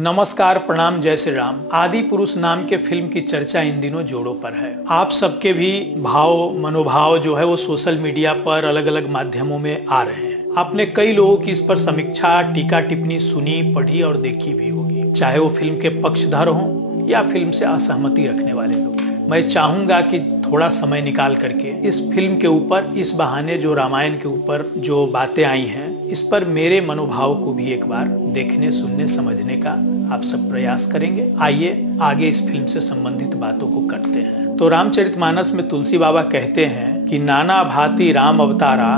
नमस्कार, प्रणाम, जय श्री राम। आदि पुरुष नाम के फिल्म की चर्चा इन दिनों जोरों पर है। आप सबके भी मनोभाव जो है वो सोशल मीडिया पर अलग अलग माध्यमों में आ रहे हैं। आपने कई लोगों की इस पर समीक्षा, टीका टिप्पणी सुनी, पढ़ी और देखी भी होगी, चाहे वो फिल्म के पक्षधर हों या फिल्म से असहमति रखने वाले लोग। मैं चाहूंगा कि थोड़ा समय निकाल करके इस फिल्म के ऊपर, इस बहाने जो रामायण के ऊपर जो बातें आई हैं, इस पर मेरे मनोभाव को भी एक बार देखने, सुनने, समझने का आप सब प्रयास करेंगे। आइए आगे इस फिल्म से संबंधित बातों को करते हैं। तो रामचरितमानस में तुलसी बाबा कहते हैं कि नाना भांति राम अवतारा,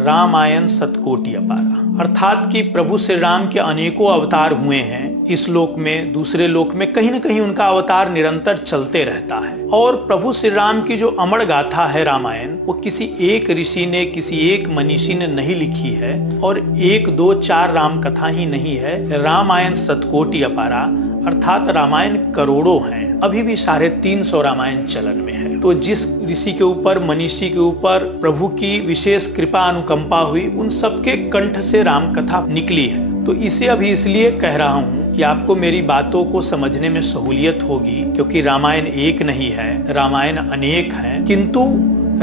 रामायण सतकोटि अपारा। अर्थात कि प्रभु श्री राम के अनेकों अवतार हुए हैं इस लोक में, दूसरे लोक में, कहीं न कहीं उनका अवतार निरंतर चलते रहता है। और प्रभु श्री राम की जो अमर गाथा है रामायण, वो किसी एक ऋषि ने, किसी एक मनीषी ने नहीं लिखी है, और 1, 2, 4 राम कथा ही नहीं है। रामायण सतकोटि अपारा, अर्थात रामायण करोड़ों हैं। अभी भी 350 रामायण चलन में है। तो जिस ऋषि के ऊपर, मनीषी के ऊपर प्रभु की विशेष कृपा अनुकंपा हुई, उन सबके कंठ से राम कथा निकली है। तो इसे अभी इसलिए कह रहा हूँ कि आपको मेरी बातों को समझने में सहूलियत होगी, क्योंकि रामायण एक नहीं है, रामायण अनेक हैं, किंतु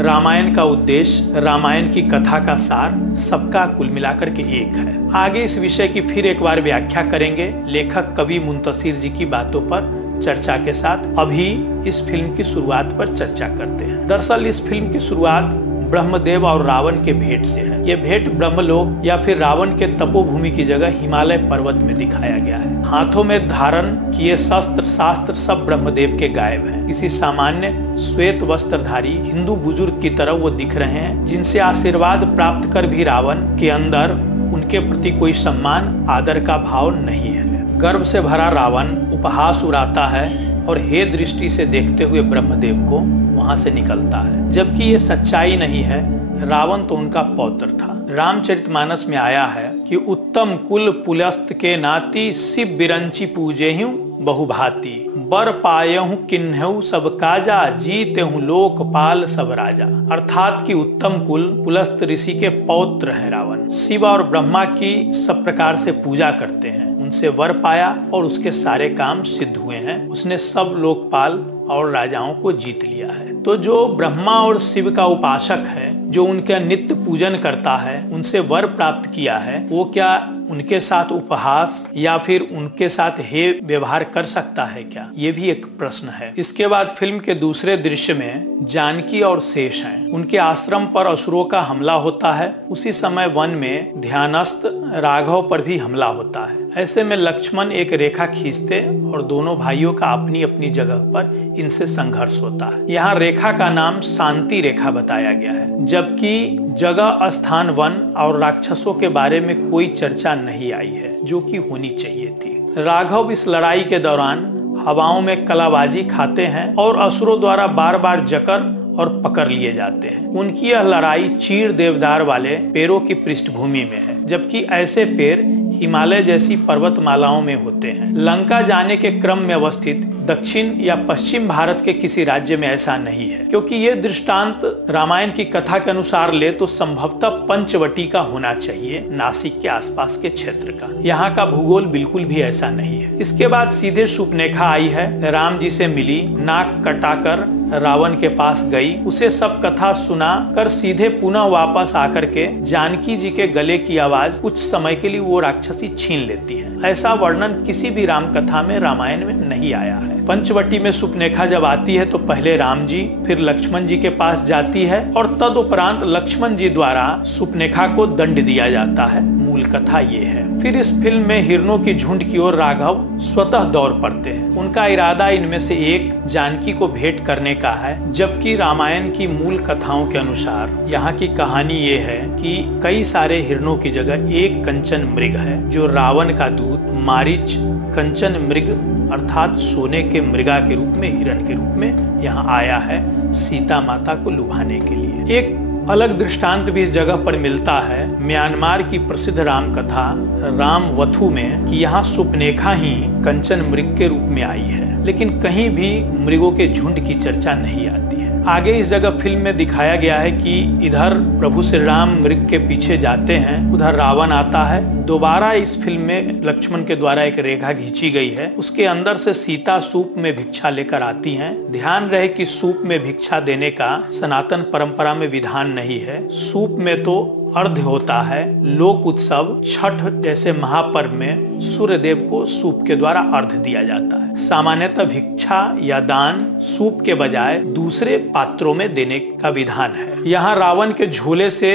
रामायण का उद्देश्य, रामायण की कथा का सार सबका कुल मिलाकर के एक है। आगे इस विषय की फिर एक बार व्याख्या करेंगे लेखक कवि मुंतशिर जी की बातों पर चर्चा के साथ। अभी इस फिल्म की शुरुआत पर चर्चा करते हैं। दरअसल इस फिल्म की शुरुआत ब्रह्मदेव और रावण के भेंट से है। ये भेंट ब्रह्मलोक या फिर रावण के तपोभूमि की जगह हिमालय पर्वत में दिखाया गया है। हाथों में धारण किए शस्त्र शास्त्र सब ब्रह्मदेव के गायब हैं। किसी सामान्य श्वेत वस्त्रधारी हिंदू बुजुर्ग की तरह वो दिख रहे हैं, जिनसे आशीर्वाद प्राप्त कर भी रावण के अंदर उनके प्रति कोई सम्मान, आदर का भाव नहीं है। गर्व से भरा रावण उपहास उड़ाता है और हे दृष्टि से देखते हुए ब्रह्मदेव को वहां से निकलता है, जबकि ये सच्चाई नहीं है। रावण तो उनका पौत्र था। रामचरितमानस में आया है कि उत्तम कुल पुलस्त के नाती, शिव बिरंची पूजे हूँ बहुभांति, बर पायहूँ किन्हऊ सब काजा, जीते हूँ लोकपाल सब राजा। अर्थात कि उत्तम कुल पुलस्त ऋषि के पौत्र हैं रावण। शिव और ब्रह्मा की सब प्रकार से पूजा करते हैं, उनसे वर पाया और उसके सारे काम सिद्ध हुए हैं। उसने सब लोकपाल और राजाओं को जीत लिया है। तो जो ब्रह्मा और शिव का उपासक है, जो उनका नित्य पूजन करता है, उनसे वर प्राप्त किया है, वो क्या उनके साथ उपहास या फिर उनके साथ हे व्यवहार कर सकता है क्या? ये भी एक प्रश्न है। इसके बाद फिल्म के दूसरे दृश्य में जानकी और शेष हैं। उनके आश्रम पर असुरों का हमला होता है। उसी समय वन में ध्यानस्थ राघव पर भी हमला होता है। ऐसे में लक्ष्मण एक रेखा खींचते और दोनों भाइयों का अपनी अपनी जगह पर इनसे संघर्ष होता है। यहाँ रेखा का नाम शांति रेखा बताया गया है, जबकि जगह, स्थान, वन और राक्षसों के बारे में कोई चर्चा नहीं आई है, जो कि होनी चाहिए थी। राघव इस लड़ाई के दौरान हवाओं में कलाबाजी खाते हैं और असुरों द्वारा बार बार जकड़ और पकड़ लिए जाते हैं। उनकी यह लड़ाई चीड़ देवदार वाले पेड़ों की पृष्ठभूमि में है, जबकि ऐसे पेड़ हिमालय जैसी पर्वतमालाओं में होते हैं। लंका जाने के क्रम में अवस्थित दक्षिण या पश्चिम भारत के किसी राज्य में ऐसा नहीं है, क्योंकि ये दृष्टांत रामायण की कथा के अनुसार ले तो संभवतः पंचवटी का होना चाहिए, नासिक के आसपास के क्षेत्र का। यहाँ का भूगोल बिल्कुल भी ऐसा नहीं है। इसके बाद सीधे शूर्पणखा आई है, राम जी से मिली, नाक कटाकर रावण के पास गई, उसे सब कथा सुना कर सीधे पुनः वापस आकर के जानकी जी के गले की आवाज कुछ समय के लिए वो राक्षसी छीन लेती है। ऐसा वर्णन किसी भी राम कथा में, रामायण में नहीं आया है। पंचवटी में शूर्पणखा जब आती है तो पहले राम जी फिर लक्ष्मण जी के पास जाती है और तदुपरांत लक्ष्मण जी द्वारा शूर्पणखा को दंड दिया जाता है। मूल कथा ये है। फिर इस फिल्म में हिरणों की झुंड की ओर राघव स्वतः दौड़ पड़ते हैं। उनका इरादा इनमें से एक जानकी को भेंट करने का है, जबकि रामायण की मूल कथाओं के अनुसार यहाँ की कहानी ये है कि कई सारे हिरणों की जगह एक कंचन मृग है, जो रावण का दूत मारीच कंचन मृग अर्थात सोने के मृगा के रूप में, हिरण के रूप में यहाँ आया है सीता माता को लुभाने के लिए। एक अलग दृष्टांत भी इस जगह पर मिलता है म्यांमार की प्रसिद्ध राम कथा रामवथु में, कि यहाँ शूर्पणखा ही कंचन मृग के रूप में आई है, लेकिन कहीं भी मृगों के झुंड की चर्चा नहीं आती है। आगे इस जगह फिल्म में दिखाया गया है कि इधर प्रभु श्री राम मृग के पीछे जाते हैं, उधर रावण आता है। दोबारा इस फिल्म में लक्ष्मण के द्वारा एक रेखा खींची गई है, उसके अंदर से सीता सूप में भिक्षा लेकर आती हैं। ध्यान रहे कि सूप में भिक्षा देने का सनातन परंपरा में विधान नहीं है। सूप में तो अर्घ्य होता है। लोक उत्सव छठ जैसे महापर्व में सूर्य देव को सूप के द्वारा अर्घ्य दिया जाता है। सामान्यतः भिक्षा या दान सूप के बजाय दूसरे पात्रों में देने का विधान है। यहाँ रावण के झोले से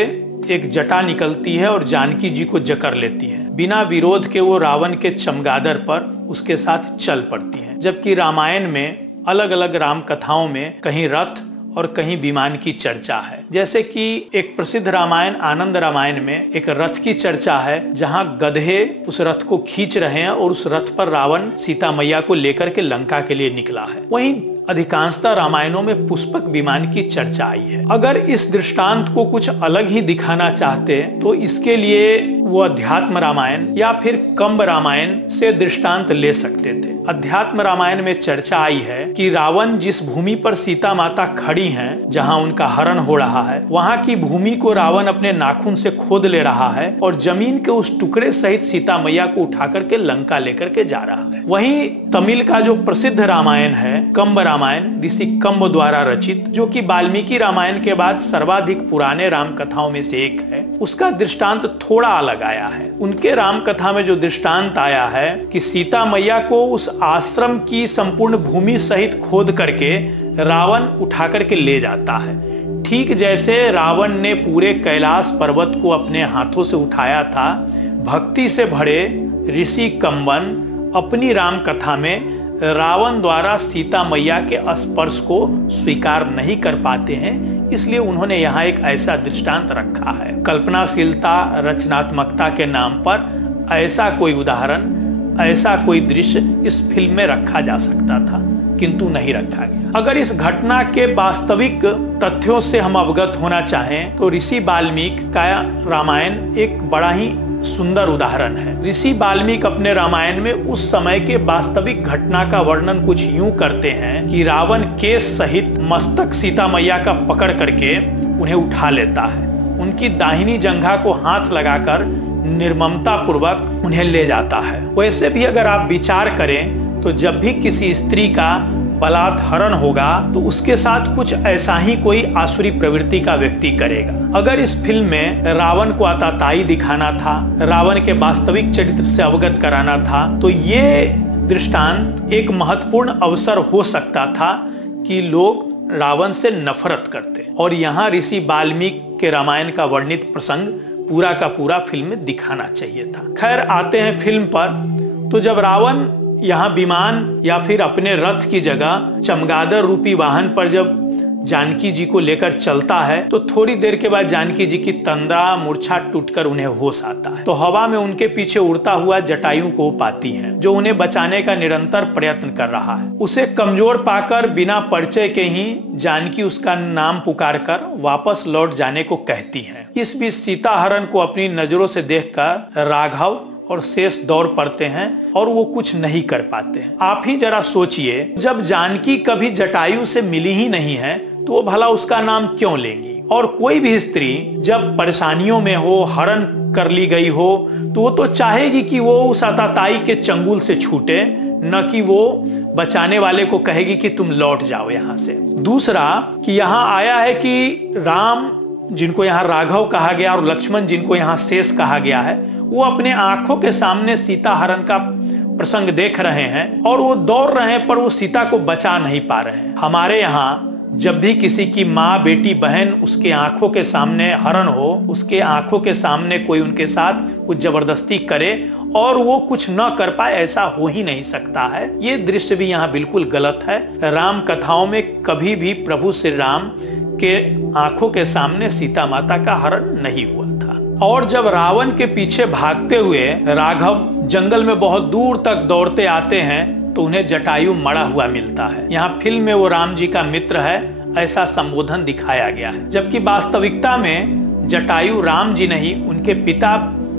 एक जटा निकलती है और जानकी जी को जकड़ लेती है। बिना विरोध के वो रावण के चमगादड़ पर उसके साथ चल पड़ती हैं। जबकि रामायण में अलग अलग राम कथाओं में कहीं रथ और कहीं विमान की चर्चा है। जैसे कि एक प्रसिद्ध रामायण आनंद रामायण में एक रथ की चर्चा है, जहां गधे उस रथ को खींच रहे हैं और उस रथ पर रावण सीता मैया को लेकर के लंका के लिए निकला है। वहीं अधिकांशतः रामायणों में पुष्पक विमान की चर्चा आई है। अगर इस दृष्टांत को कुछ अलग ही दिखाना चाहते तो इसके लिए वो अध्यात्म रामायण या फिर कंब रामायण से दृष्टांत ले सकते थे। अध्यात्म रामायण में चर्चा आई है कि रावण जिस भूमि पर सीता माता खड़ी हैं, जहां उनका हरण हो रहा है, वहां की भूमि को रावण अपने नाखून से खोद ले रहा है और जमीन के उस टुकड़े सहित सीता मैया को उठा करके लंका लेकर के जा रहा है। वहीं तमिल का जो प्रसिद्ध रामायण है कंब रामायण, ऋषि कंब द्वारा रचित, जो कि वाल्मीकि रामायण के बाद सर्वाधिक पुराने राम कथाओं में से एक है, उसका दृष्टांत थोड़ा अलग आया है। उनके राम कथा में जो दृष्टांत आया है कि सीता मैया को उस आश्रम की संपूर्ण भूमि सहित खोद करके रावण उठा करके ले जाता है। ठीक जैसे रावण ने पूरे कैलाश पर्वत को अपने हाथों से उठाया था, भक्ति से भरे ऋषि कंबन अपनी राम कथा में रावण द्वारा सीता मैया के स्पर्श को स्वीकार नहीं कर पाते हैं, इसलिए उन्होंने यहाँ एक ऐसा दृष्टांत रखा है। कल्पनाशीलता, रचनात्मकता के नाम पर ऐसा कोई उदाहरण, ऐसा कोई दृश्य इस फिल्म में रखा जा सकता था, किंतु नहीं रखा गया। अगर इस घटना के वास्तविक तथ्यों से हम अवगत होना चाहें तो ऋषि वाल्मीकि का रामायण एक बड़ा ही सुंदर उदाहरण है। ऋषि वाल्मीकि अपने रामायण में उस समय के वास्तविक घटना का वर्णन कुछ यूं करते हैं कि रावण केस सहित मस्तक सीता मैया का पकड़ करके उन्हें उठा लेता है, उनकी दाहिनी जंघा को हाथ लगाकर निर्ममता पूर्वक उन्हें ले जाता है। वैसे भी अगर आप विचार करें तो जब भी किसी स्त्री का बलात्हरण होगा तो उसके साथ कुछ ऐसा ही कोई आसुरी प्रवृत्ति का व्यक्ति करेगा। अगर इस फिल्म में रावण को आताताई दिखाना था, रावण के वास्तविक चरित्र से अवगत कराना था, तो ये दृष्टांत एक महत्वपूर्ण अवसर हो सकता था कि लोग रावण से नफरत करते। और यहाँ ऋषि वाल्मीकि के रामायण का वर्णित प्रसंग पूरा का पूरा फिल्म में दिखाना चाहिए था। खैर, आते हैं फिल्म पर। तो जब रावण यहाँ विमान या फिर अपने रथ की जगह चमगादड़ रूपी वाहन पर जब जानकी जी को लेकर चलता है तो थोड़ी देर के बाद जानकी जी की तंद्रा मूर्छा टूटकर उन्हें होश आता है। तो हवा में उनके पीछे उड़ता हुआ जटायु को पाती है, जो उन्हें बचाने का निरंतर प्रयत्न कर रहा है। उसे कमजोर पाकर बिना परिचय के ही जानकी उसका नाम पुकार कर वापस लौट जाने को कहती है। इस बीच सीता हरण को अपनी नजरों से देखकर राघव और शेष दौड़ पड़ते हैं और वो कुछ नहीं कर पाते हैं। आप ही जरा सोचिए, जब जानकी कभी जटायु से मिली ही नहीं है तो वो भला उसका नाम क्यों लेंगी? और कोई भी स्त्री जब परेशानियों में हो, हरण कर ली गई हो, तो वो तो चाहेगी कि वो उस आताताई के चंगुल से छूटे, न कि वो बचाने वाले को कहेगी कि तुम लौट जाओ यहाँ से। दूसरा कि यहाँ आया है कि राम, जिनको यहाँ राघव कहा गया, और लक्ष्मण, जिनको यहाँ शेष कहा गया है, वो अपने आंखों के सामने सीता हरण का प्रसंग देख रहे हैं और वो दौड़ रहे हैं, पर वो सीता को बचा नहीं पा रहे हैं। हमारे यहाँ जब भी किसी की माँ, बेटी, बहन उसके आंखों के सामने हरण हो, उसके आंखों के सामने कोई उनके साथ कुछ जबरदस्ती करे और वो कुछ न कर पाए, ऐसा हो ही नहीं सकता है। ये दृश्य भी यहाँ बिल्कुल गलत है। राम कथाओं में कभी भी प्रभु श्री राम के आंखों के सामने सीता माता का हरण नहीं हुआ था। और जब रावण के पीछे भागते हुए राघव जंगल में बहुत दूर तक दौड़ते आते हैं तो उन्हें जटायु मरा हुआ मिलता है। यहाँ फिल्म में वो राम जी का मित्र है, ऐसा संबोधन दिखाया गया है, जबकि वास्तविकता में जटायु राम जी नहीं, उनके पिता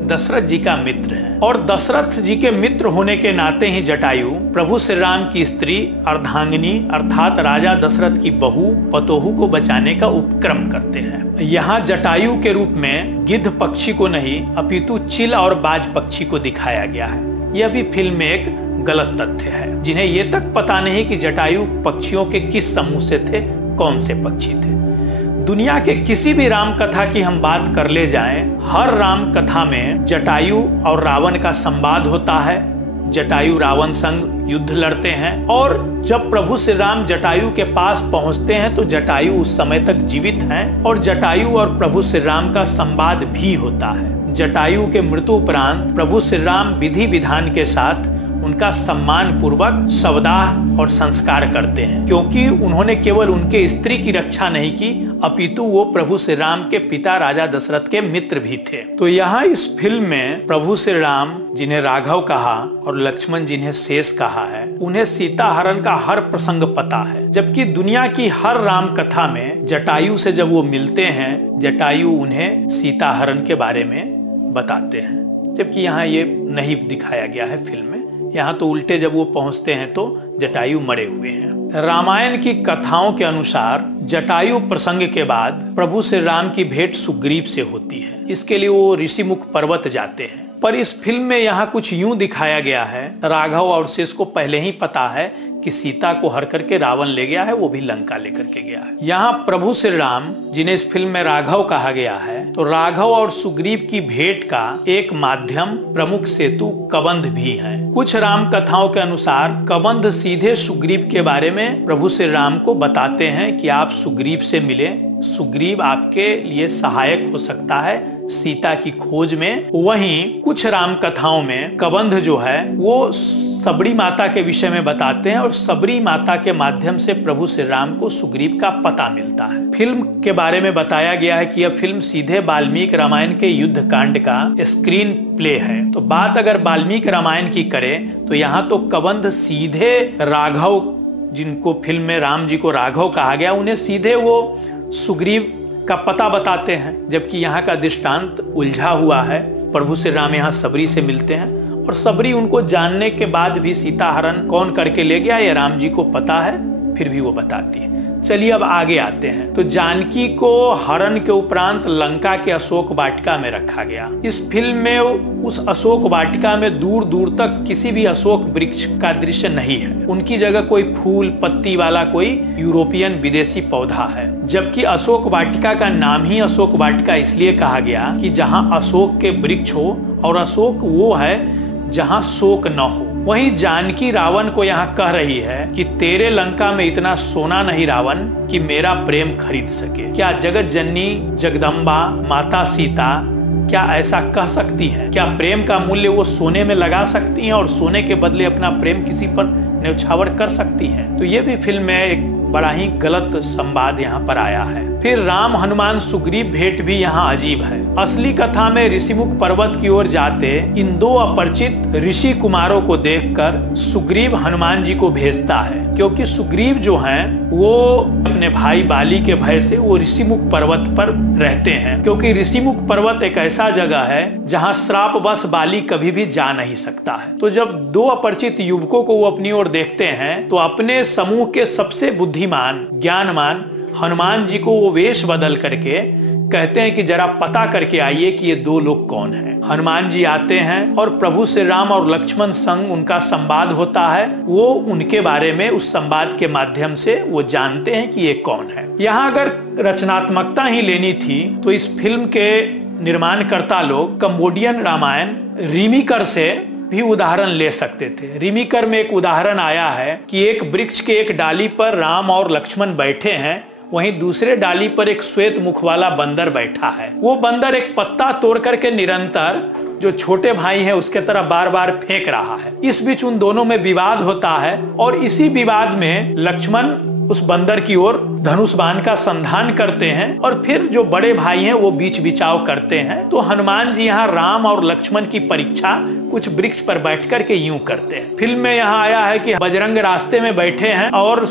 दशरथ जी का मित्र है और दशरथ जी के मित्र होने के नाते ही जटायु प्रभु श्री राम की स्त्री अर्धांगिनी अर्थात राजा दशरथ की बहू पतोहू को बचाने का उपक्रम करते हैं। यहाँ जटायु के रूप में गिद्ध पक्षी को नहीं अपितु चिल और बाज पक्षी को दिखाया गया है। यह भी फिल्म में एक गलत तथ्य है। जिन्हें ये तक पता नहीं कि जटायु पक्षियों के किस समूह से थे, कौन से पक्षी थे। दुनिया के किसी भी राम कथा की हम बात कर ले जाएं, हर राम कथा में जटायु और रावण का संवाद होता है। जटायु रावण संग युद्ध लड़ते हैं और जब प्रभु श्री राम जटायु के पास पहुंचते हैं तो जटायु उस समय तक जीवित हैं और जटायु और प्रभु श्री राम का संवाद भी होता है। जटायु के मृत्यु उपरांत प्रभु श्री राम विधि विधान के साथ उनका सम्मान पूर्वक शवदाह और संस्कार करते हैं, क्योंकि उन्होंने केवल उनके स्त्री की रक्षा नहीं की अपितु वो प्रभु श्री राम के पिता राजा दशरथ के मित्र भी थे। तो यहाँ इस फिल्म में प्रभु श्री राम जिन्हें राघव कहा और लक्ष्मण जिन्हें शेष कहा है, उन्हें सीता हरण का हर प्रसंग पता है। जबकि दुनिया की हर राम कथा में जटायु से जब वो मिलते हैं, जटायु उन्हें सीता हरण के बारे में बताते हैं, जबकि यहाँ ये नहीं दिखाया गया है फिल्म में। यहाँ तो उल्टे जब वो पहुंचते हैं तो जटायु मरे हुए हैं। रामायण की कथाओं के अनुसार जटायु प्रसंग के बाद प्रभु श्री राम की भेंट सुग्रीव से होती है। इसके लिए वो ऋषिमुख पर्वत जाते हैं। पर इस फिल्म में यहाँ कुछ यूं दिखाया गया है, राघव और शेष को पहले ही पता है कि सीता को हर करके रावण ले गया है, वो भी लंका लेकर के गया है। यहाँ प्रभु श्री राम जिन्हें इस फिल्म में राघव कहा गया है, तो राघव और सुग्रीव की भेंट का एक माध्यम प्रमुख सेतु कबंध भी है। कुछ राम कथाओं के अनुसार कबंध सीधे सुग्रीव के बारे में प्रभु श्री राम को बताते हैं कि आप सुग्रीव से मिले, सुग्रीव आपके लिए सहायक हो सकता है सीता की खोज में। वहीं कुछ राम कथाओं में कबंध जो है वो सबरी माता के विषय में बताते हैं और सबरी माता के माध्यम से प्रभु श्री राम को सुग्रीव का पता मिलता है। फिल्म के बारे में बताया गया है कि यह फिल्म सीधे वाल्मीकि रामायण के युद्ध कांड का स्क्रीन प्ले है। तो बात अगर वाल्मीकि रामायण की करें तो यहाँ तो कबंध सीधे राघव, जिनको फिल्म में राम जी को राघव कहा गया, उन्हें सीधे वो सुग्रीव का पता बताते हैं। जबकि यहाँ का दृष्टांत उलझा हुआ है। प्रभु श्री राम यहाँ सबरी से मिलते हैं और सबरी उनको जानने के बाद भी सीता हरण कौन करके ले गया ये राम जी को पता है, फिर भी वो बताती है। चलिए अब आगे आते हैं। तो जानकी को हरण के उपरांत लंका के अशोक वाटिका में रखा गया। इस फिल्म में उस अशोक वाटिका में दूर दूर तक किसी भी अशोक वृक्ष का दृश्य नहीं है। उनकी जगह कोई फूल पत्ती वाला कोई यूरोपियन विदेशी पौधा है। जबकि अशोक वाटिका का नाम ही अशोक वाटिका इसलिए कहा गया कि जहाँ अशोक के वृक्ष हो, और अशोक वो है जहाँ शोक न हो। वहीं जानकी रावण को यहाँ कह रही है कि तेरे लंका में इतना सोना नहीं रावण कि मेरा प्रेम खरीद सके। क्या जगत जननी जगदम्बा माता सीता क्या ऐसा कह सकती है? क्या प्रेम का मूल्य वो सोने में लगा सकती हैं और सोने के बदले अपना प्रेम किसी पर न्यौछावर कर सकती हैं? तो ये भी फिल्म में एक बड़ा ही गलत संवाद यहाँ पर आया है। फिर राम हनुमान सुग्रीव भेंट भी यहाँ अजीब है। असली कथा में ऋषिमुख पर्वत की ओर जाते इन दो अपरिचित ऋषि कुमारों को देखकर सुग्रीव हनुमान जी को भेजता है, क्योंकि सुग्रीव जो हैं वो अपने भाई बाली के भय से वो ऋषिमुख पर्वत पर रहते हैं। क्योंकि ऋषिमुख पर्वत एक ऐसा जगह है जहाँ श्रापवश बाली कभी भी जा नहीं सकता है। तो जब दो अपरिचित युवकों को वो अपनी ओर देखते हैं तो अपने समूह के सबसे बुद्धिमान ज्ञानमान हनुमान जी को वो वेश बदल करके कहते हैं कि जरा पता करके आइए कि ये दो लोग कौन हैं। हनुमान जी आते हैं और प्रभु श्री राम और लक्ष्मण संग उनका संवाद होता है। वो उनके बारे में उस संवाद के माध्यम से वो जानते हैं कि ये कौन है। यहाँ अगर रचनात्मकता ही लेनी थी तो इस फिल्म के निर्माणकर्ता लोग कंबोडियन रामायण रिमिकर से भी उदाहरण ले सकते थे। रिमिकर में एक उदाहरण आया है कि एक वृक्ष के एक डाली पर राम और लक्ष्मण बैठे हैं, वहीं दूसरे डाली पर एक श्वेत मुख वाला बंदर बैठा है। वो बंदर एक पत्ता तोड़ करके निरंतर जो छोटे भाई है उसके तरफ बार बार फेंक रहा है। इस बीच उन दोनों में विवाद होता है और इसी विवाद में लक्ष्मण उस बंदर की ओर धनुष बाण का संधान करते हैं और फिर जो बड़े भाई हैं वो बीच बिचाव करते हैं। तो हनुमान जी यहाँ राम और लक्ष्मण की परीक्षा कुछ वृक्ष पर बैठ कर के यूं करते हैं। फिल्म में यहाँ आया है कि बजरंग रास्ते में बैठे हैं और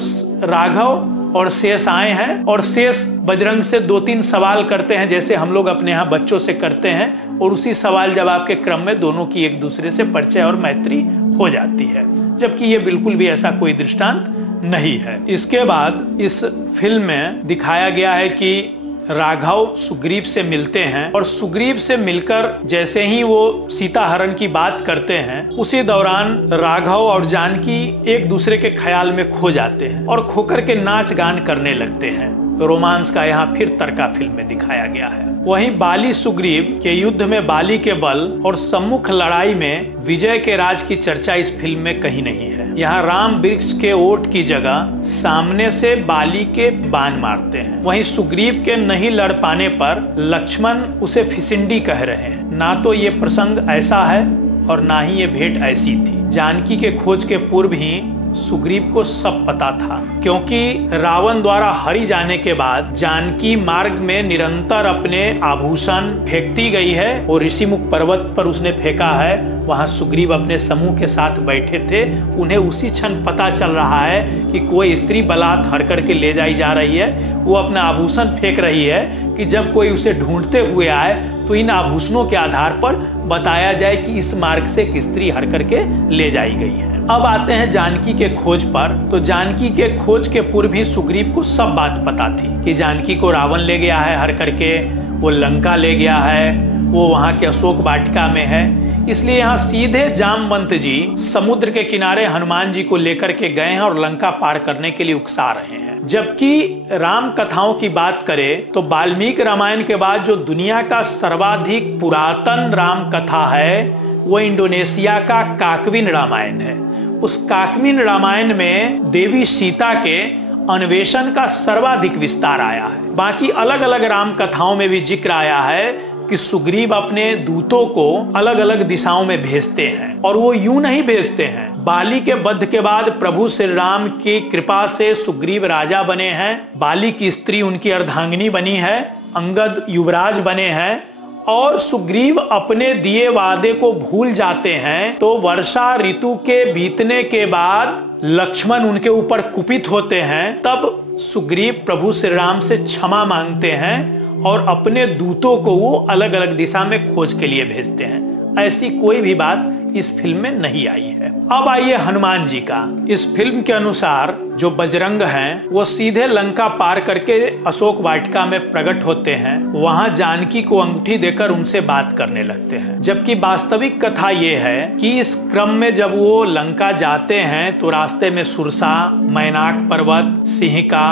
राघव और शेष आए हैं और शेष बजरंग से 2-3 सवाल करते हैं, जैसे हम लोग अपने यहाँ बच्चों से करते हैं, और उसी सवाल जवाब के क्रम में दोनों की एक दूसरे से परिचय और मैत्री हो जाती है, जबकि ये बिल्कुल भी ऐसा कोई दृष्टांत नहीं है। इसके बाद इस फिल्म में दिखाया गया है कि राघव सुग्रीव से मिलते हैं और सुग्रीव से मिलकर जैसे ही वो सीता हरण की बात करते हैं, उसी दौरान राघव और जानकी एक दूसरे के ख्याल में खो जाते हैं और खोकर के नाच गान करने लगते हैं। रोमांस का यहाँ फिर तड़का फिल्म में दिखाया गया है। वहीं बाली सुग्रीव के युद्ध में बाली के बल और सम्मुख लड़ाई में विजय के राज की चर्चा इस फिल्म में कहीं नहीं है। यहाँ राम वृक्ष के ओट की जगह सामने से बाली के बाण मारते हैं। वहीं सुग्रीव के नहीं लड़ पाने पर लक्ष्मण उसे फिसिंडी कह रहे हैं। ना तो ये प्रसंग ऐसा है और ना ही ये भेंट ऐसी थी। जानकी के खोज के पूर्व ही सुग्रीव को सब पता था, क्योंकि रावण द्वारा हरि जाने के बाद जानकी मार्ग में निरंतर अपने आभूषण फेंकती गई है और ऋषिमुख पर्वत पर उसने फेंका है। वहां सुग्रीव अपने समूह के साथ बैठे थे। उन्हें उसी क्षण पता चल रहा है कि कोई स्त्री बलात् हर करके ले जाई जा रही है। वो अपना आभूषण फेंक रही है कि जब कोई उसे ढूंढते हुए आए तो इन आभूषणों के आधार पर बताया जाए कि इस मार्ग से एक स्त्री हर करके ले जाई गई है। अब आते हैं जानकी के खोज पर। तो जानकी के खोज के पूर्व ही सुग्रीव को सब बात पता थी कि जानकी को रावण ले गया है हर करके, वो लंका ले गया है, वो वहां के अशोक वाटिका में है। इसलिए यहाँ सीधे जामवंत जी समुद्र के किनारे हनुमान जी को लेकर के गए हैं और लंका पार करने के लिए उकसा रहे हैं। जबकि राम कथाओं की बात करें तो वाल्मीकि रामायण के बाद जो दुनिया का सर्वाधिक पुरातन राम कथा है वो इंडोनेशिया का काकविन रामायण है। उस काकविन रामायण में देवी सीता के अन्वेषण का सर्वाधिक विस्तार आया है। बाकी अलग अलग राम कथाओं में भी जिक्र आया है कि सुग्रीव अपने दूतों को अलग अलग दिशाओं में भेजते हैं, और वो यूं नहीं भेजते हैं। बाली के वध के बाद प्रभु श्री राम की कृपा से सुग्रीव राजा बने हैं, बाली की स्त्री उनकी अर्धांगिनी बनी है, अंगद युवराज बने हैं, और सुग्रीव अपने दिए वादे को भूल जाते हैं। तो वर्षा ऋतु के बीतने के बाद लक्ष्मण उनके ऊपर कुपित होते हैं। तब सुग्रीव प्रभु श्री राम से क्षमा मांगते हैं और अपने दूतों को वो अलग अलग दिशा में खोज के लिए भेजते हैं। ऐसी कोई भी बात इस फिल्म में नहीं आई है। अब आइए हनुमान जी का। इस फिल्म के अनुसार जो बजरंग हैं वो सीधे लंका पार करके अशोक वाटिका में प्रकट होते हैं। वहां जानकी को अंगूठी देकर उनसे बात करने लगते हैं। जबकि वास्तविक कथा ये है कि इस क्रम में जब वो लंका जाते हैं तो रास्ते में सुरसा, मैनाक पर्वत, सिंहिका,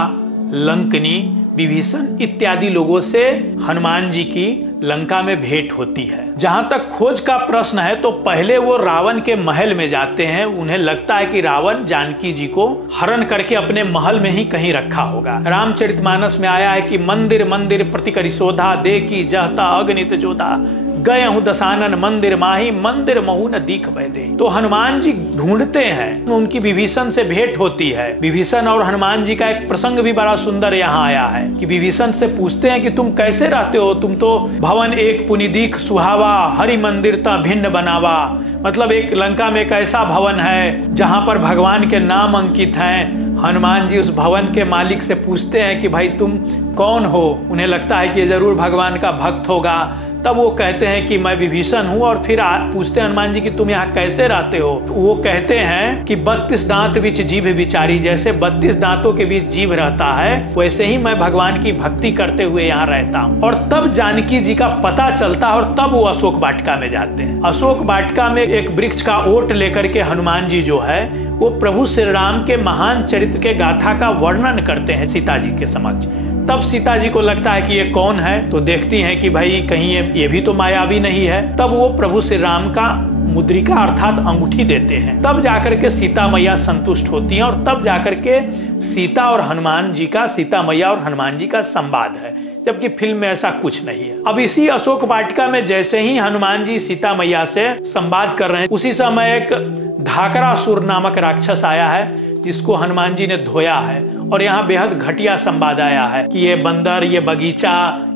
लंकनी, विभीषण इत्यादि लोगों से हनुमान जी की लंका में भेंट होती है। जहां तक खोज का प्रश्न है तो पहले वो रावण के महल में जाते हैं। उन्हें लगता है कि रावण जानकी जी को हरण करके अपने महल में ही कहीं रखा होगा। रामचरितमानस में आया है कि मंदिर मंदिर प्रतिकरि शोधा, देखी जहता अगणित जोधा, गए हूं दशानन मंदिर माही, मंदिर महु न दीख बैदे। तो हनुमान जी ढूंढते हैं, उनकी विभीषण से भेंट होती है। विभीषण और हनुमान जी का एक प्रसंग भी बड़ा सुंदर यहाँ आया है कि विभीषण से पूछते हैं कि तुम कैसे रहते हो, तुम तो भवन एक पुनि दीख सुहावा, हरि मंदिर ता भिन्न बनावा। मतलब एक लंका में एक ऐसा भवन है जहां पर भगवान के नाम अंकित हैं। हनुमान जी उस भवन के मालिक से पूछते हैं कि भाई तुम कौन हो। उन्हें लगता है कि ये जरूर भगवान का भक्त होगा। तब वो कहते हैं कि मैं विभीषण हूँ, और फिर पूछते हैं हनुमान जी कि तुम यहाँ कैसे रहते हो। वो कहते हैं कि 32 दांत बीच जीभ विचारी, जैसे 32 दांतों के बीच जीभ रहता है वैसे ही मैं भगवान की भक्ति करते हुए यहाँ रहता हूँ। और तब जानकी जी का पता चलता है और तब वो अशोक वाटिका में जाते हैं। अशोक वाटिका में एक वृक्ष का ओट लेकर के हनुमान जी जो है वो प्रभु श्री राम के महान चरित्र के गाथा का वर्णन करते हैं सीता जी के समक्ष। तब सीता जी को लगता है कि ये कौन है, तो देखती हैं कि भाई कहीं ये भी तो मायावी नहीं है। तब वो प्रभु श्री राम का मुद्रिका अर्थात अंगूठी देते हैं। तब जाकर के सीता मैया संतुष्ट होती हैं, और तब जाकर के सीता और हनुमान जी का, सीता मैया और हनुमान जी का संवाद है। जबकि फिल्म में ऐसा कुछ नहीं है। अब इसी अशोक वाटिका में जैसे ही हनुमान जी सीता मैया से संवाद कर रहे हैं, उसी समय एक धाकरासुर नामक राक्षस आया है जिसको हनुमान जी ने धोया है। और यहाँ बेहद घटिया संवाद आया है कि ये बंदर, ये बगीचा,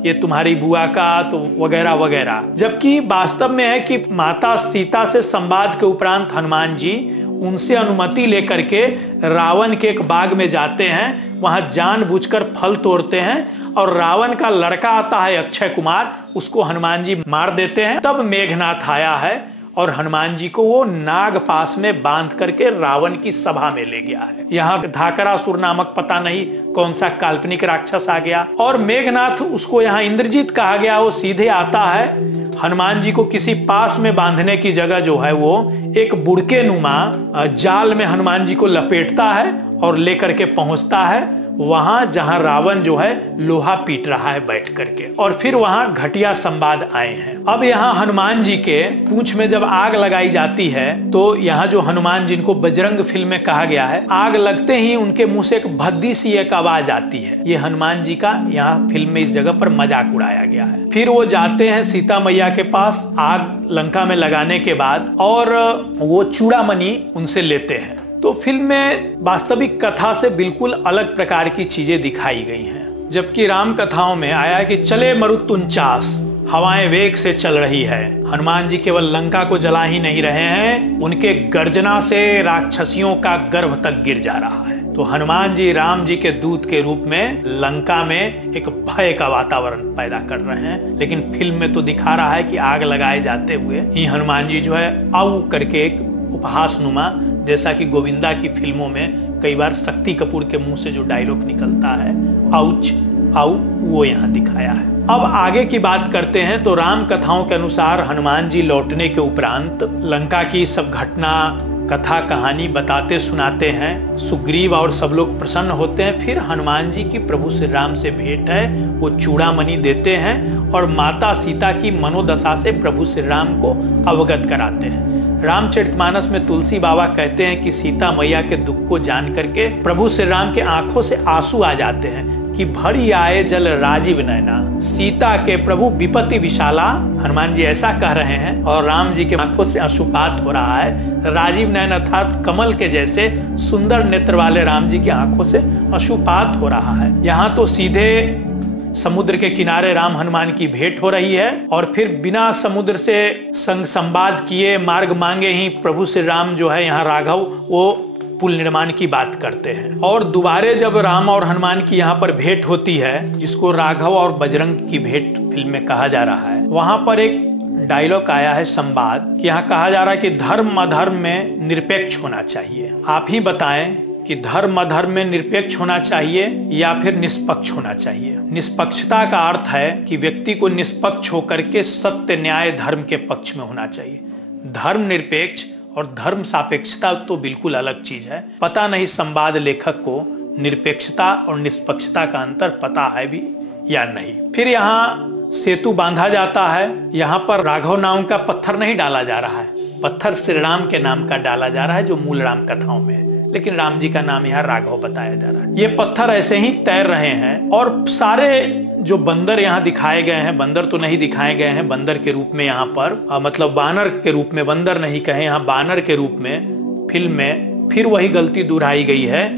ये तुम्हारी बुआ का, तो वगैरह वगैरह। जबकि वास्तव में है कि माता सीता से संवाद के उपरांत हनुमान जी उनसे अनुमति लेकर के रावण के एक बाग में जाते हैं, वहां जानबूझकर फल तोड़ते हैं और रावण का लड़का आता है अक्षय कुमार, उसको हनुमान जी मार देते हैं। तब मेघनाथ आया है और हनुमान जी को वो नाग पास में बांध करके रावण की सभा में ले गया है। यहाँ धाकरासुर नामक पता नहीं कौन सा काल्पनिक राक्षस आ गया और मेघनाथ, उसको यहाँ इंद्रजीत कहा गया, वो सीधे आता है हनुमान जी को किसी पास में बांधने की जगह जो है वो एक बुड़के नुमा जाल में हनुमान जी को लपेटता है और लेकर के पहुंचता है वहां जहां रावण जो है लोहा पीट रहा है बैठ करके, और फिर वहां घटिया संवाद आए हैं। अब यहाँ हनुमान जी के पूंछ में जब आग लगाई जाती है तो यहाँ जो हनुमान जिनको बजरंग फिल्म में कहा गया है, आग लगते ही उनके मुंह से एक भद्दी सी एक आवाज आती है। ये हनुमान जी का यहाँ फिल्म में इस जगह पर मजाक उड़ाया गया है। फिर वो जाते हैं सीता मैया के पास आग लंका में लगाने के बाद और वो चूड़ामणि उनसे लेते हैं। तो फिल्म में वास्तविक कथा से बिल्कुल अलग प्रकार की चीजें दिखाई गई हैं। जबकि राम कथाओं में आया है कि चले मरुतुंचास, हवाएं वेग से चल रही है। हनुमान जी केवल लंका को जला ही नहीं रहे हैं, उनके गर्जना से राक्षसियों का गर्भ तक गिर जा रहा है। तो हनुमान जी राम जी के दूत के रूप में लंका में एक भय का वातावरण पैदा कर रहे हैं। लेकिन फिल्म में तो दिखा रहा है कि आग लगाए जाते हुए ही हनुमान जी जो है आऊ करके एक उपहास नुमा, जैसा कि गोविंदा की फिल्मों में कई बार शक्ति कपूर के मुंह से जो डायलॉग निकलता है आउच आउ, वो यहाँ दिखाया है। अब आगे की बात करते हैं तो राम कथाओं के अनुसार हनुमान जी लौटने के उपरांत लंका की सब घटना कथा कहानी बताते सुनाते हैं। सुग्रीव और सब लोग प्रसन्न होते हैं। फिर हनुमान जी की प्रभु श्री राम से भेंट है, वो चूड़ामणि देते हैं और माता सीता की मनोदशा से प्रभु श्री राम को अवगत कराते हैं। रामचरितमानस में तुलसी बाबा कहते हैं कि सीता मैया के दुख को जान करके प्रभु श्री राम के आंखों से आंसू आ जाते हैं कि भरी आए जल राजीव नैना, सीता के प्रभु विपत्ति विशाला। हनुमान जी ऐसा कह रहे हैं और राम जी के आंखों से अश्रुपात हो रहा है। राजीव नैन अर्थात कमल के जैसे सुंदर नेत्र वाले राम जी की आंखों से अश्रुपात हो रहा है। यहाँ तो सीधे समुद्र के किनारे राम हनुमान की भेंट हो रही है और फिर बिना समुद्र से संग संवाद किए मार्ग मांगे ही प्रभु श्री राम जो है यहाँ राघव वो पुल निर्माण की बात करते हैं। और दोबारे जब राम और हनुमान की यहाँ पर भेंट होती है, जिसको राघव और बजरंग की भेंट फिल्म में कहा जा रहा है, वहां पर एक डायलॉग आया है संवाद कि यहाँ कहा जा रहा है कि धर्म अधर्म में निरपेक्ष होना चाहिए। आप ही बताएं कि धर्म अधर्म में निरपेक्ष होना चाहिए या फिर निष्पक्ष होना चाहिए। निष्पक्षता का अर्थ है कि व्यक्ति को निष्पक्ष होकर के सत्य न्याय धर्म के पक्ष में होना चाहिए। धर्म निरपेक्ष और धर्म सापेक्षता तो बिल्कुल अलग चीज है। पता नहीं संवाद लेखक को निरपेक्षता और निष्पक्षता का अंतर पता है भी या नहीं। फिर यहाँ सेतु बांधा जाता है। यहाँ पर राघव नाम का पत्थर नहीं डाला जा रहा है, पत्थर श्री राम के नाम का डाला जा रहा है जो मूल राम कथाओं में है, लेकिन राम जी का नाम यहाँ राघव बताया जा रहा है। ये पत्थर ऐसे ही तैर रहे हैं और सारे जो बंदर यहाँ दिखाए गए हैं, बंदर तो नहीं दिखाए गए हैं बंदर के रूप में यहाँ पर, मतलब बानर के रूप में, बंदर नहीं कहे, यहाँ बानर के रूप में फिल्म में फिर वही गलती दोहराई गई है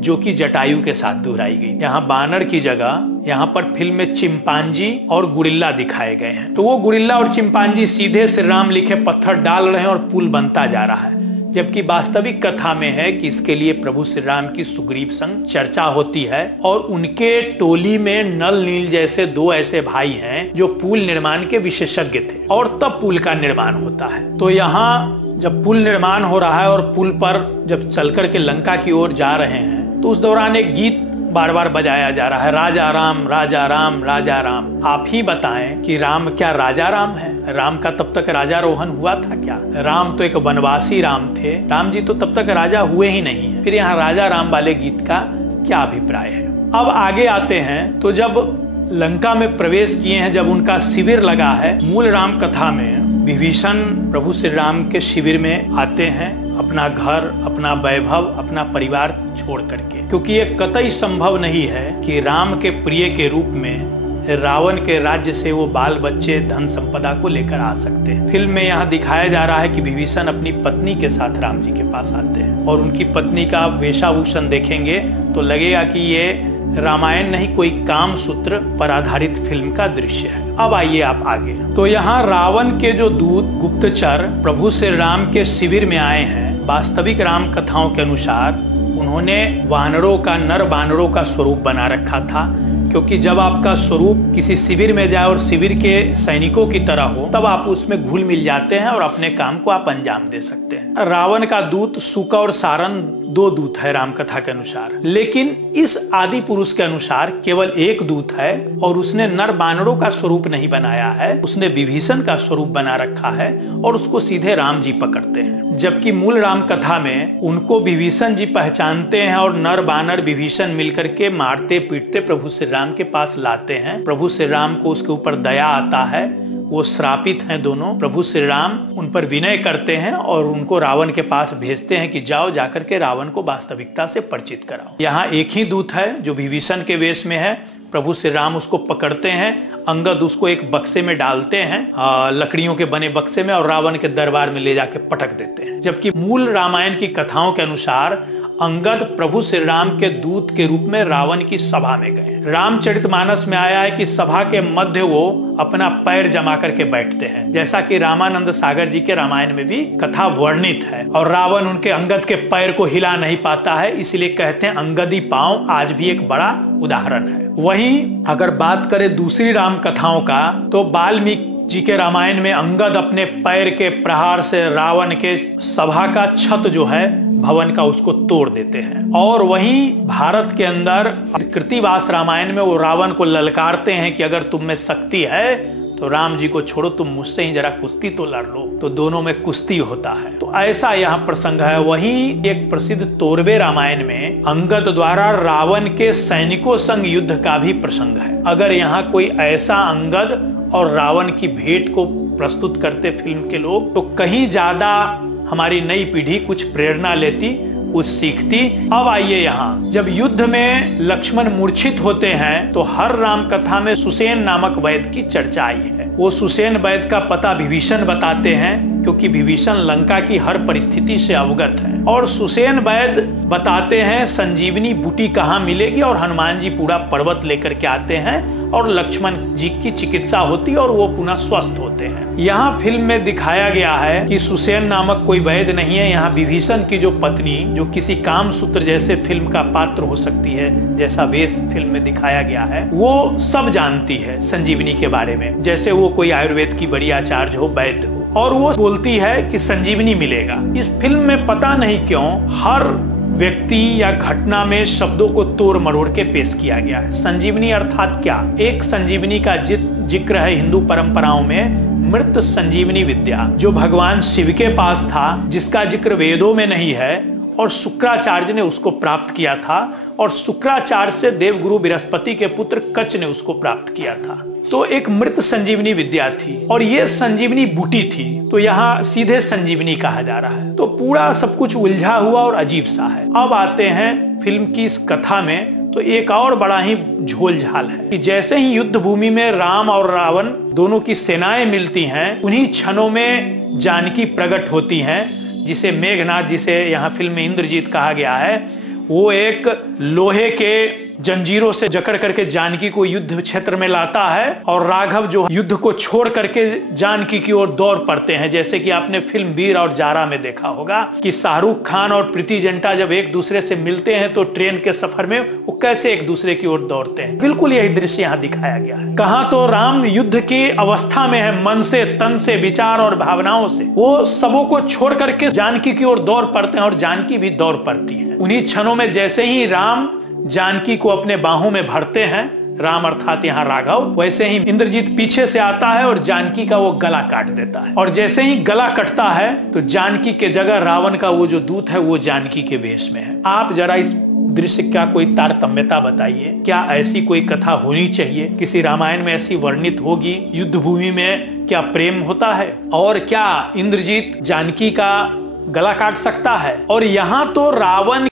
जो कि जटायु के साथ दोहराई गई। यहाँ बानर की जगह यहाँ पर फिल्म में चिंपांजी और गुरिल्ला दिखाए गए हैं। तो वो गुरिल्ला और चिंपांजी सीधे श्री राम लिखे पत्थर डाल रहे हैं और पुल बनता जा रहा है। जबकि वास्तविक कथा में है कि इसके लिए प्रभु श्री राम की सुग्रीव संग चर्चा होती है और उनके टोली में नल नील जैसे दो ऐसे भाई हैं जो पुल निर्माण के विशेषज्ञ थे और तब पुल का निर्माण होता है। तो यहाँ जब पुल निर्माण हो रहा है और पुल पर जब चल करके लंका की ओर जा रहे हैं तो उस दौरान एक गीत बार बार बजाया जा रहा है, राजा राम राजा राम राजा राम। आप ही बताएं कि राम क्या राजा राम है? राम का तब तक राजारोहण हुआ था क्या? राम तो एक वनवासी राम थे, राम जी तो तब तक राजा हुए ही नहीं है। फिर यहाँ राजा राम वाले गीत का क्या अभिप्राय है? अब आगे आते हैं तो जब लंका में प्रवेश किए हैं, जब उनका शिविर लगा है, मूल राम कथा में विभीषण प्रभु श्री राम के शिविर में आते हैं अपना घर, अपना वैभव, अपना परिवार छोड़ करके, क्योंकि ये कतई संभव नहीं है कि राम के प्रिय के रूप में रावण के राज्य से वो बाल बच्चे धन संपदा को लेकर आ सकते हैं। फिल्म में यहाँ दिखाया जा रहा है कि विभीषण अपनी पत्नी के साथ राम जी के पास आते हैं और उनकी पत्नी का वेशभूषण देखेंगे तो लगेगा कि ये रामायण नहीं कोई काम सूत्र पर आधारित फिल्म का दृश्य है। अब आइए आप आगे। तो यहाँ रावण के जो दूत गुप्तचर प्रभु श्री राम के शिविर में आए हैं वास्तविक राम कथाओं के अनुसार उन्होंने वानरों का, नर वानरों का स्वरूप बना रखा था, क्योंकि जब आपका स्वरूप किसी शिविर में जाए और शिविर के सैनिकों की तरह हो, तब आप उसमें घुल मिल जाते हैं और अपने काम को आप अंजाम दे सकते हैं। रावण का दूत सूका और सारन 2 दूत है राम कथा के अनुसार, लेकिन इस आदि पुरुष के अनुसार केवल एक दूत है और उसने नर वानरों का स्वरूप नहीं बनाया है, उसने विभीषण का स्वरूप बना रखा है और उसको सीधे राम जी पकड़ते हैं। जबकि मूल राम कथा में उनको विभीषण जी पहचानते हैं और नर वानर विभीषण मिलकर के मारते पीटते प्रभु श्री राम के पास लाते हैं। प्रभु श्री राम को उसके ऊपर दया आता है, वो श्रापित हैं दोनों। प्रभु श्री राम उन पर विनय करते हैं और उनको रावण के पास भेजते हैं कि जाओ जाकर के रावण को वास्तविकता से परिचित कराओ। यहाँ एक ही दूत है जो विभीषण के वेश में है। प्रभु श्री राम उसको पकड़ते हैं, अंगद उसको एक बक्से में डालते हैं, लकड़ियों के बने बक्से में, और रावण के दरबार में ले जाके पटक देते हैं। जबकि मूल रामायण की कथाओं के अनुसार अंगद प्रभु श्री राम के दूत के रूप में रावण की सभा में गए। रामचरितमानस में आया है कि सभा के मध्य वो अपना पैर जमा करके बैठते हैं, जैसा कि रामानंद सागर जी के रामायण में भी कथा वर्णित है। और रावण उनके अंगद के पैर को हिला नहीं पाता है, इसलिए कहते हैं अंगदी पांव आज भी एक बड़ा उदाहरण है। वहीं अगर बात करें दूसरी राम कथाओं का, तो वाल्मीकि जी के रामायण में अंगद अपने पैर के प्रहार से रावण के सभा का छत जो है भवन का, उसको तोड़ देते हैं। और वहीं भारत के अंदर कृतिवास रामायण में वो रावण को ललकारते हैं कि अगर तुम में शक्ति है तो राम जी को छोड़ो, तुम मुझसे ही जरा कुश्ती तो लड़ लो। तो दोनों में कुश्ती होता है। तो ऐसा यहाँ प्रसंग है। वहीं एक प्रसिद्ध तोरवे रामायण में अंगद द्वारा रावण के सैनिकों संग युद्ध का भी प्रसंग है। अगर यहाँ कोई ऐसा अंगद और रावण की भेंट को प्रस्तुत करते फिल्म के लोग, तो कहीं ज्यादा हमारी नई पीढ़ी कुछ प्रेरणा लेती, कुछ सीखती। अब आइए यहाँ, जब युद्ध में लक्ष्मण मूर्छित होते हैं तो हर राम कथा में सुसेन नामक वैद्य की चर्चा आई है। वो सुसेन वैद्य का पता विभीषण बताते हैं, क्योंकि विभीषण लंका की हर परिस्थिति से अवगत है। और सुसेन वैद्य बताते हैं संजीवनी बूटी कहाँ मिलेगी, और हनुमान जी पूरा पर्वत लेकर के आते हैं और लक्ष्मण जी की चिकित्सा होती और वो पुनः स्वस्थ होते हैं। यहाँ फिल्म में दिखाया गया है कि सुसेन नामक कोई वैद्य नहीं है। यहाँ विभीषण की जो पत्नी, जो किसी काम सूत्र जैसे फिल्म का पात्र हो सकती है, जैसा वेश फिल्म में दिखाया गया है, वो सब जानती है संजीवनी के बारे में, जैसे वो कोई आयुर्वेद की बड़ी आचार्य हो, वैद्य हो। और वो बोलती है कि संजीवनी मिलेगा। इस फिल्म में पता नहीं क्यों हर व्यक्ति या घटना में शब्दों को तोड़ मरोड़ के पेश किया गया है। संजीवनी अर्थात क्या? एक संजीवनी का जिक्र है हिंदू परंपराओं में, मृत संजीवनी विद्या, जो भगवान शिव के पास था, जिसका जिक्र वेदों में नहीं है, और शुक्राचार्य ने उसको प्राप्त किया था, और शुक्राचार्य से देवगुरु बृहस्पति के पुत्र कच ने उसको प्राप्त किया था। तो एक मृत संजीवनी विद्या थी और ये संजीवनी बूटी थी, तो यहाँ सीधे संजीवनी कहा जा रहा है। तो पूरा सब कुछ उलझा हुआ और अजीब सा है। अब आते हैं फिल्म की इस कथा में, तो एक और बड़ा ही झोल झाल है कि जैसे ही युद्ध भूमि में राम और रावण दोनों की सेनाएं मिलती हैं, उन्हीं क्षणों में जानकी प्रकट होती हैं, जिसे मेघनाथ, जिसे यहाँ फिल्म में इंद्रजीत कहा गया है, वो एक लोहे के जंजीरों से जकड़ करके जानकी को युद्ध क्षेत्र में लाता है, और राघव जो युद्ध को छोड़ करके जानकी की ओर दौड़ पड़ते हैं। जैसे कि आपने फिल्म वीर और जारा में देखा होगा कि शाहरुख खान और प्रीति जिंटा जब एक दूसरे से मिलते हैं तो ट्रेन के सफर में वो कैसे एक दूसरे की ओर दौड़ते हैं, बिल्कुल यही दृश्य यहाँ दिखाया गया है। कहाँ तो राम युद्ध की अवस्था में है, मन से, तन से, विचार और भावनाओं से वो सबों को छोड़ करके जानकी की ओर दौड़ पड़ते हैं और जानकी भी दौड़ पड़ती है। उन्हीं क्षणों में जैसे ही राम जानकी को अपने बाहों में भरते हैं, राम अर्थात यहाँ राघव, वैसे ही इंद्रजीत पीछे से आता है और जानकी का वो गला काट देता है। और जैसे ही गला कटता है तो जानकी के जगह रावण का वो जो दूत है वो जानकी के वेश में है। आप जरा इस दृश्य का कोई तारतम्यता बताइए। क्या ऐसी कोई कथा होनी चाहिए? किसी रामायण में ऐसी वर्णित होगी? युद्ध भूमि में क्या प्रेम होता है? और क्या इंद्रजीत जानकी का गला काट सकता है? और यहाँ तो रावण